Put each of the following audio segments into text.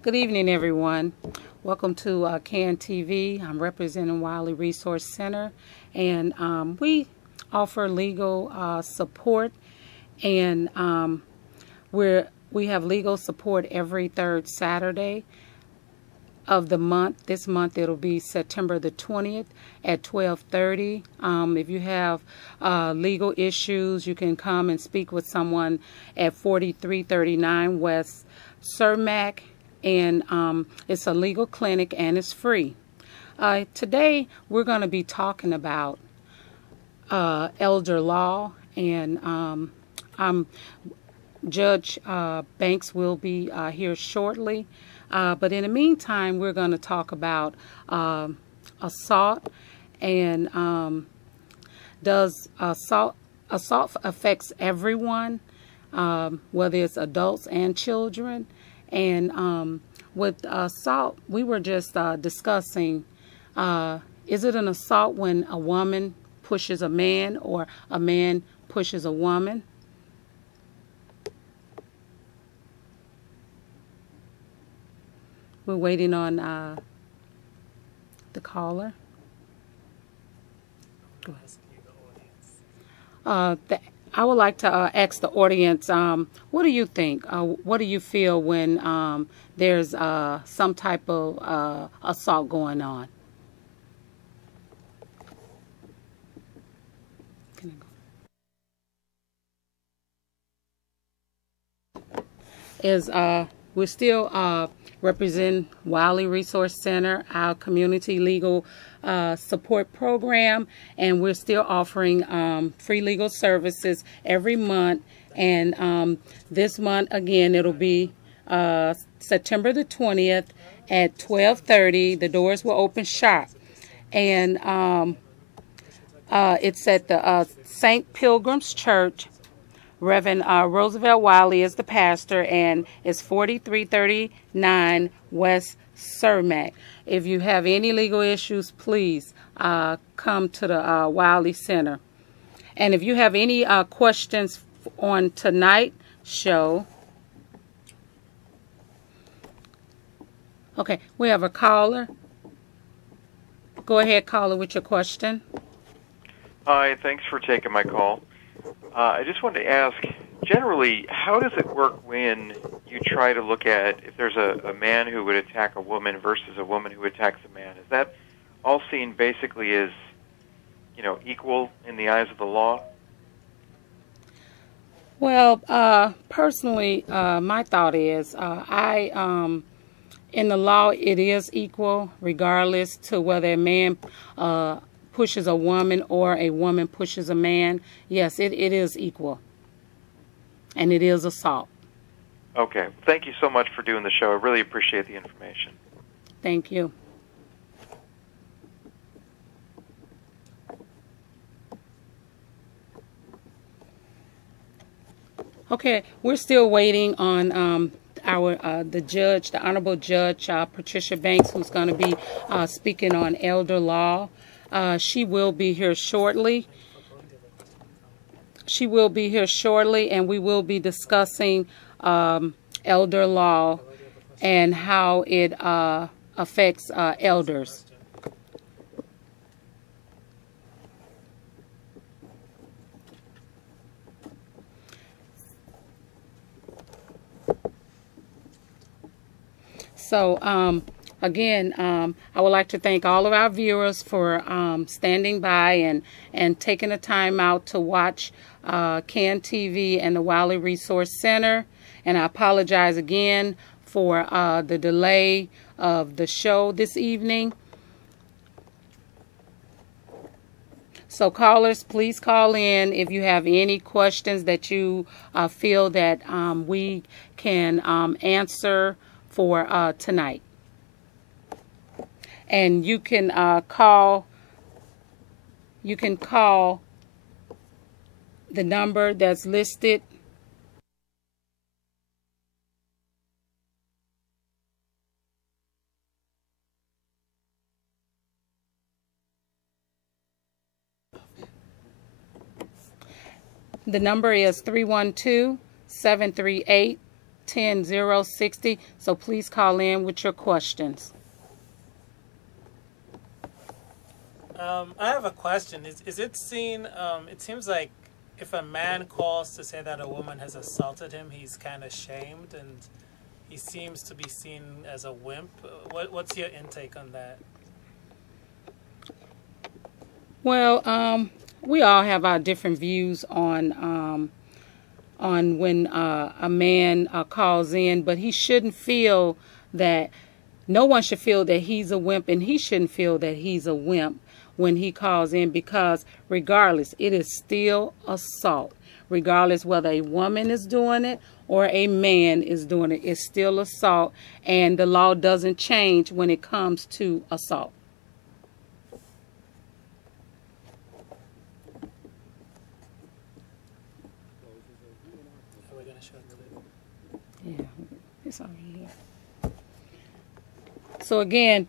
Good evening, everyone. Welcome to CAN TV. I'm representing Wiley Resource Center, and we offer legal support, and we have legal support every third Saturday of the month. This month it'll be September the 20th at 12:30. If you have legal issues, you can come and speak with someone at 4339 West Cermak, and it's a legal clinic and it's free. Today we're going to be talking about elder law, and Judge Banks will be here shortly. But in the meantime, we're going to talk about assault, and does assault affects everyone, whether it's adults and children. And with assault, we were just discussing, is it an assault when a woman pushes a man or a man pushes a woman? We're waiting on the caller. Go ahead. I would like to ask the audience, what do you think? What do you feel when there's some type of assault going on? We're still represent Wiley Resource Center, our community legal support program, and we're still offering free legal services every month. And this month, again, it'll be September the 20th at 12:30. The doors will open sharp, and it's at the St. Pilgrim's Church. Reverend Roosevelt Wiley is the pastor, and it's 4339 West Cermak. If you have any legal issues, please come to the Wiley Center. And if you have any questions on tonight's show, okay, we have a caller. Go ahead, caller, with your question. Hi, thanks for taking my call. I just wanted to ask, generally, how does it work when you try to look at if there's a man who would attack a woman versus a woman who attacks a man? Is that all seen basically as, equal in the eyes of the law? Well, personally, my thought is, in the law, it is equal, regardless to whether a man pushes a woman or a woman pushes a man. Yes, it is equal, and it is assault. Okay. Thank you so much for doing the show. I really appreciate the information. Thank you. Okay, we're still waiting on the Honorable Judge Patricia Banks, who's going to be speaking on elder law. She will be here shortly. And we will be discussing elder law and how it affects elders. So, again, I would like to thank all of our viewers for standing by and taking the time out to watch CAN TV and the Wiley Resource Center. And I apologize again for the delay of the show this evening. So callers, please call in if you have any questions that you feel that we can answer for tonight. And you can call the number that's listed. The number is 312-738 510-060. So please call in with your questions. I have a question. Is it seen, it seems like if a man calls to say that a woman has assaulted him, he's kind of shamed and he seems to be seen as a wimp. What's your intake on that? Well, we all have our different views on when a man calls in, but he shouldn't feel that, no one should feel that he's a wimp, and he shouldn't feel that he's a wimp when he calls in, because regardless, it is still assault. Regardless whether a woman is doing it or a man is doing it, it's still assault, and the law doesn't change when it comes to assault. Yeah, it's already here. So again,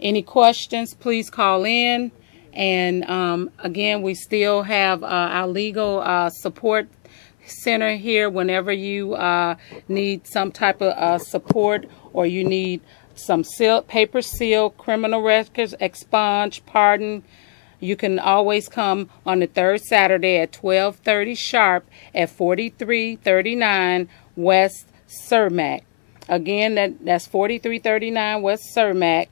any questions, please call in. And again, we still have our legal support center here whenever you need some type of support, or you need some paper seal, criminal records, expunge, pardon. You can always come on the third Saturday at 12:30 sharp at 4339 West Cermak. Again, that's 4339 West Cermak,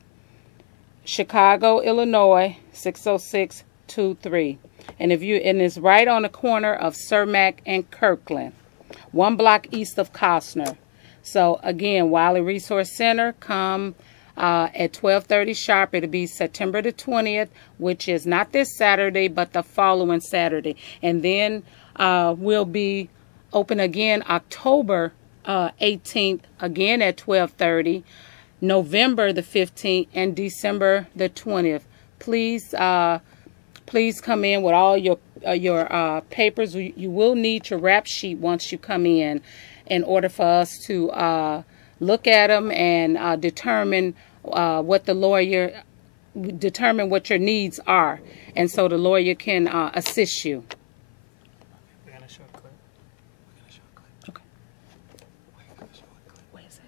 Chicago, Illinois 60623. And it's right on the corner of Cermak and Kirkland, 1 block east of Costner. So again, Wiley Resource Center, come at 12:30 sharp. It'll be September the 20th, which is not this Saturday, but the following Saturday. And then we'll be open again October 18th, again at 12:30, November the 15th, and December the 20th. Please come in with all your papers. You will need your rap sheet once you come in order for us to look at them and determine what your needs are, and so the lawyer can assist you. We're gonna show a clip. Okay. Where is it?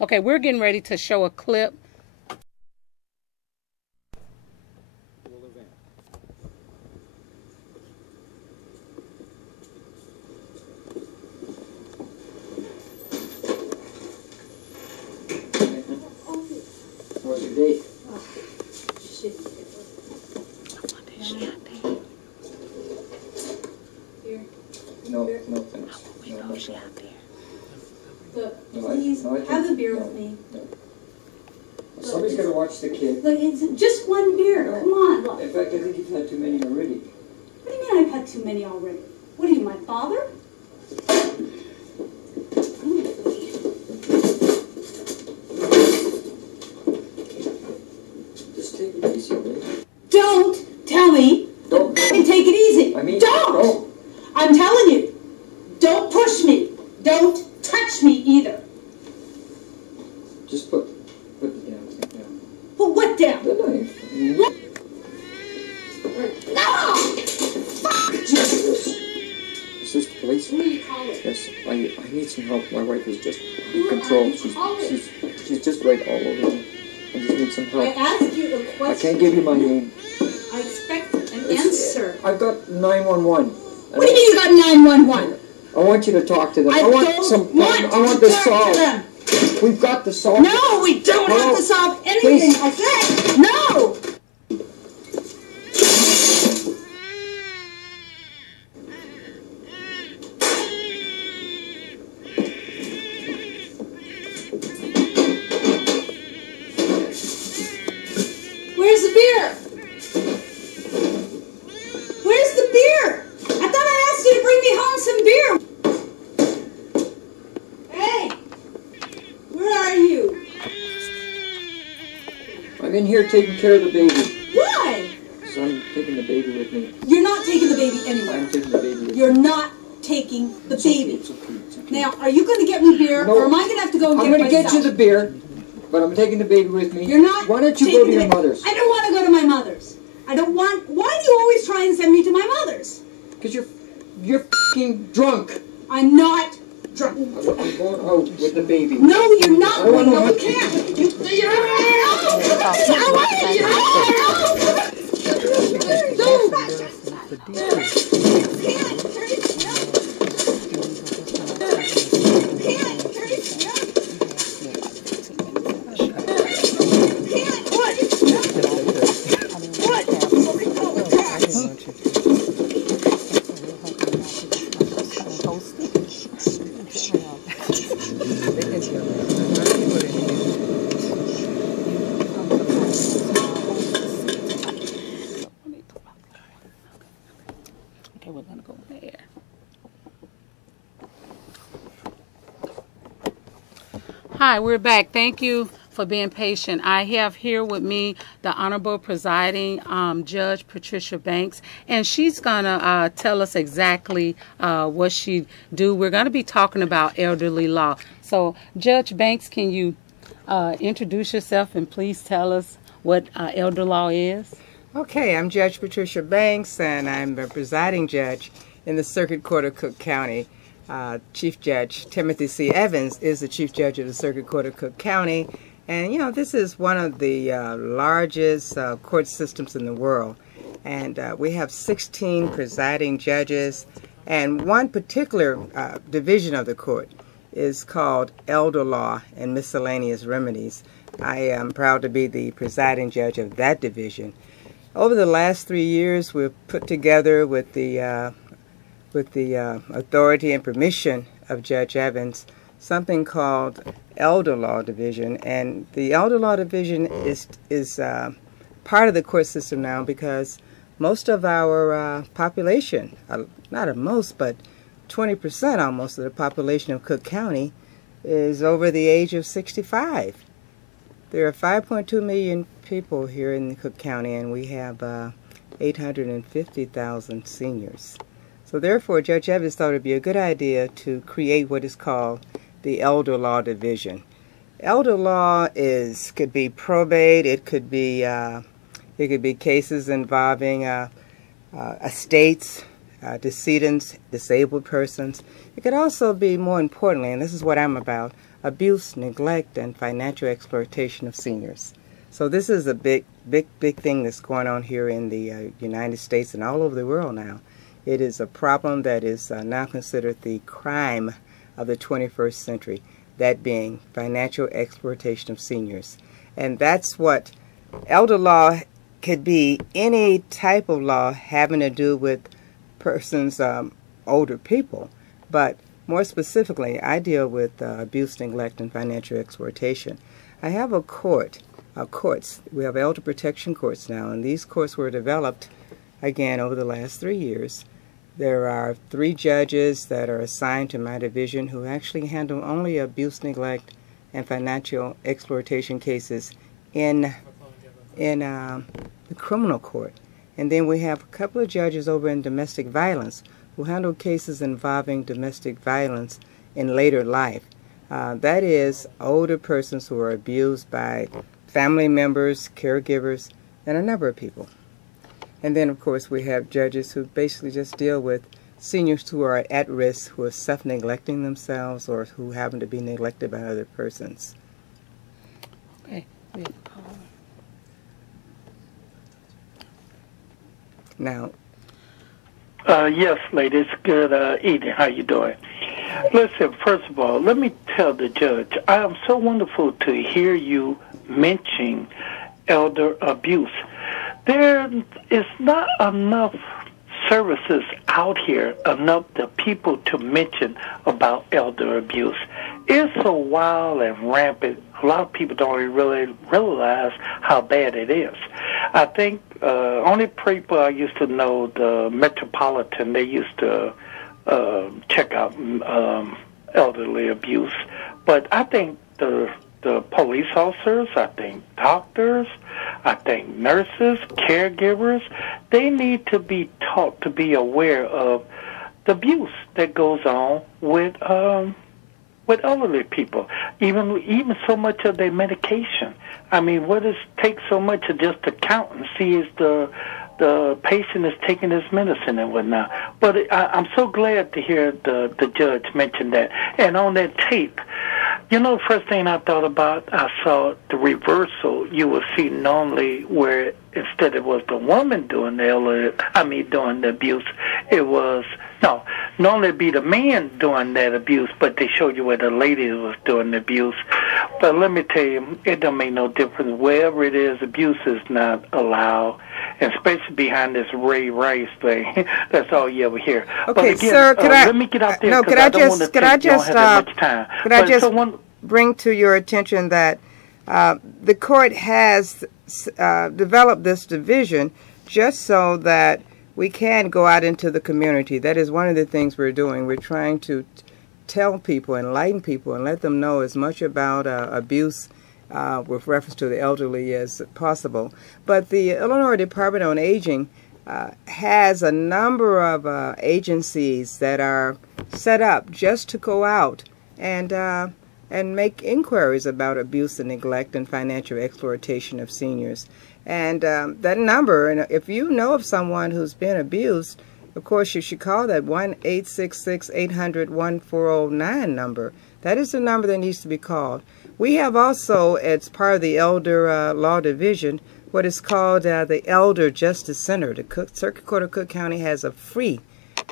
Okay, we're getting ready to show a clip. What's your date? No, thanks. No, She out there. Look, please have a beer with me. Well, somebody's got to watch the kid. Look, it's just one beer. Come on, look. In fact, I think you've had too many already. What do you mean I've had too many already? What are you, my father? Just take it easy, right? Don't tell me. Don't. And take it easy. I mean, don't. I'm telling you. Don't push me. Don't touch me either. Just put the damn thing down. Put what down? The knife. What? No! Fuck! Jesus. Is this the police? What do you call it? Yes, I need some help. My wife is just out of control. She's just right all over me. I just need some help. I asked you a question. I can't give you my name. I expect an answer. I've got 911. What do you mean you got 911? I want you to talk to them. I want this to talk solved. to them. We've got to solve. No, we don't have to solve anything. Please. I said no. Where's the beer? Where's the beer? I thought I asked you to bring me home some beer. Hey, where are you? I'm in here taking care of the baby. Why? So I'm taking the baby with me. You're not taking the baby anywhere. I'm taking the baby with me. You're not taking the baby. It's okay. Now, are you going to get me beer, No. or am I going to have to go and I'm get it going to get myself? you the beer, but I'm taking the baby with me. You're not. Why don't you taking go to your the- mother's? I don't want to go to my mother's. I don't want. Why do you always try and send me to my mother's? Because you're f***ing drunk. I'm not I'm going out with the baby. No, you're not. I don't want No, to. you can't. You're Okay, we're gonna go there. Hi, we're back. Thank you for being patient. I have here with me the Honorable Presiding Judge Patricia Banks, and she's gonna tell us exactly what she do. We're gonna be talking about elderly law. So, Judge Banks, can you introduce yourself and please tell us what elder law is? Okay, I'm Judge Patricia Banks, and I'm the presiding judge in the Circuit Court of Cook County. Chief Judge Timothy C. Evans is the Chief Judge of the Circuit Court of Cook County. And, you know, this is one of the largest court systems in the world. And we have 16 presiding judges. And one particular division of the court is called Elder Law and Miscellaneous Remedies. I am proud to be the presiding judge of that division. Over the last 3 years, we've put together with the authority and permission of Judge Evans something called Elder Law Division, and the Elder Law Division is part of the court system now because most of our population, not at most, but 20% almost of the population of Cook County is over the age of 65. There are 5.2 million people here in Cook County, and we have 850,000 seniors. So therefore, Judge Evans thought it would be a good idea to create what is called the Elder Law Division. Elder law could be probate. It could be cases involving estates, decedents, disabled persons. It could also be, more importantly, and this is what I'm about, abuse, neglect, and financial exploitation of seniors. So this is a big thing that's going on here in the United States and all over the world now. It is a problem that is now considered the crime of the 21st century, that being financial exploitation of seniors. And that's what elder law could be, any type of law having to do with persons, older people. But more specifically, I deal with abuse, neglect, and financial exploitation. I have a courts. We have elder protection courts now, and these courts were developed, again, over the last 3 years. There are 3 judges that are assigned to my division who actually handle only abuse, neglect, and financial exploitation cases in the criminal court. And then we have a couple of judges over in domestic violence who handle cases involving domestic violence in later life. That is older persons who are abused by family members, caregivers, and a number of people. And then, of course, we have judges who basically just deal with seniors who are at risk, who are self-neglecting themselves, or who happen to be neglected by other persons. Okay. Now, yes, ladies. Good evening. How you doing? Listen, first of all, let me tell the judge, I am so wonderful to hear you mention elder abuse. There is not enough services out here, enough the people to mention about elder abuse. It's so wild and rampant. A lot of people don't really realize how bad it is. I think only people I used to know, the Metropolitan, they used to check out elderly abuse. But I think the police officers, I think doctors, I think nurses, caregivers, they need to be taught to be aware of the abuse that goes on with elderly people, even so much of their medication. I mean, what does it take so much to just to count and see is the the patient is taking his medicine and whatnot. But I'm so glad to hear the judge mention that. And on that tape, you know, the first thing I thought about, I saw the reversal you would see normally where instead it was the woman doing doing the abuse, it was, no, normally it'd be the man doing that abuse, but they showed you where the lady was doing the abuse. But let me tell you, it don't make no difference. Wherever it is, abuse is not allowed, and especially behind this Ray Rice thing. That's all you ever hear. Okay, but again, sir, let me get out there because I don't want to take, don't have that much time. Could I just bring to your attention that the court has developed this division just so that we can go out into the community. That is one of the things we're doing. We're trying to tell people, enlighten people, and let them know as much about abuse with reference to the elderly as possible. But the Illinois Department on Aging has a number of agencies that are set up just to go out and make inquiries about abuse and neglect and financial exploitation of seniors. And that number, and if you know of someone who's been abused, of course you should call that 1-866-800-1409 number. That is the number that needs to be called. We have also, as part of the Elder Law Division, what is called the Elder Justice Center. The Circuit Court of Cook County has a free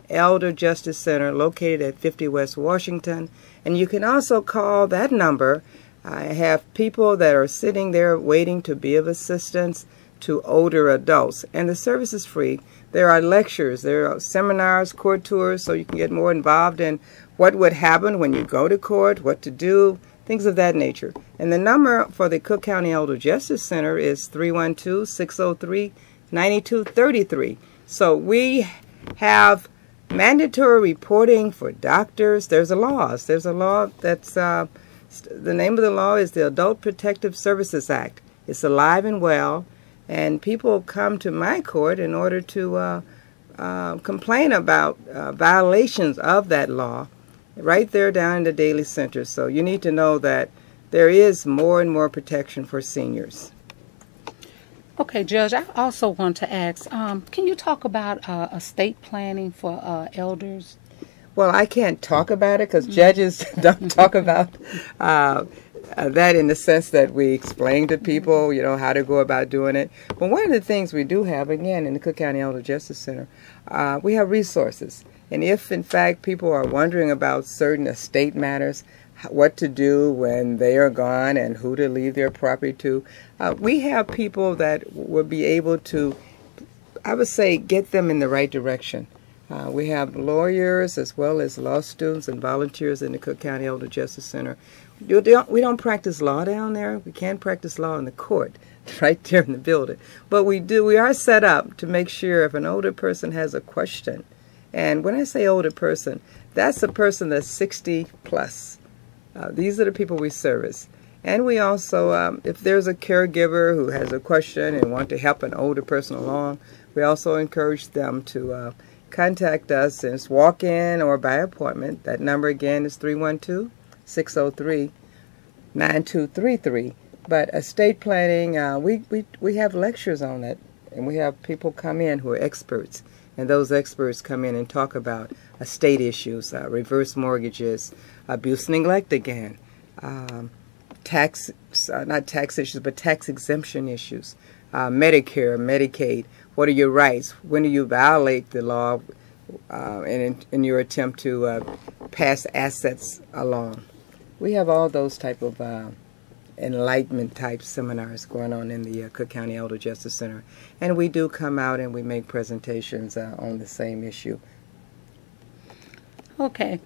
Elder Justice Center located at 50 West Washington. And you can also call that number. I have people that are sitting there waiting to be of assistance to older adults. And the service is free. There are lectures, there are seminars, court tours, so you can get more involved in what would happen when you go to court, what to do, things of that nature. And the number for the Cook County Elder Justice Center is 312-603-9233. So we have mandatory reporting for doctors. There's a law that's, the name of the law is the Adult Protective Services Act. It's alive and well, and people come to my court in order to complain about violations of that law right there down in the Daily Center. So you need to know that there is more and more protection for seniors. Okay, Judge, I also want to ask, can you talk about estate planning for elders? Well, I can't talk about it because judges don't talk about that in the sense that we explain to people, you know, how to go about doing it. But one of the things we do have, again, in the Cook County Elder Justice Center, we have resources. And if, in fact, people are wondering about certain estate matters, what to do when they are gone and who to leave their property to, we have people that will be able to, I would say, get them in the right direction. We have lawyers as well as law students and volunteers in the Cook County Elder Justice Center. We don't practice law down there. We can't practice law in the court right there in the building. But we are set up to make sure if an older person has a question, and when I say older person, that's a person that's 60 plus. These are the people we service. And we also, if there's a caregiver who has a question and want to help an older person along, we also encourage them to contact us, and it's walk-in or by appointment. That number again is 312-603-9233. But estate planning, we have lectures on it, and we have people come in who are experts, and those experts come in and talk about estate issues, reverse mortgages, abuse and neglect again, not tax issues, but tax exemption issues, Medicare, Medicaid. What are your rights? When do you violate the law in your attempt to pass assets along? We have all those type of enlightenment type seminars going on in the Cook County Elder Justice Center. And we do come out and we make presentations on the same issue. Okay.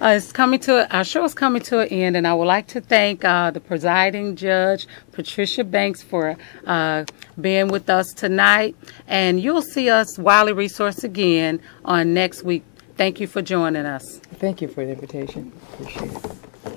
Our show is coming to an end, and I would like to thank the presiding judge, Patricia Banks, for being with us tonight. And you'll see us, Wiley Resource, again on next week. Thank you for joining us. Thank you for the invitation. Appreciate it.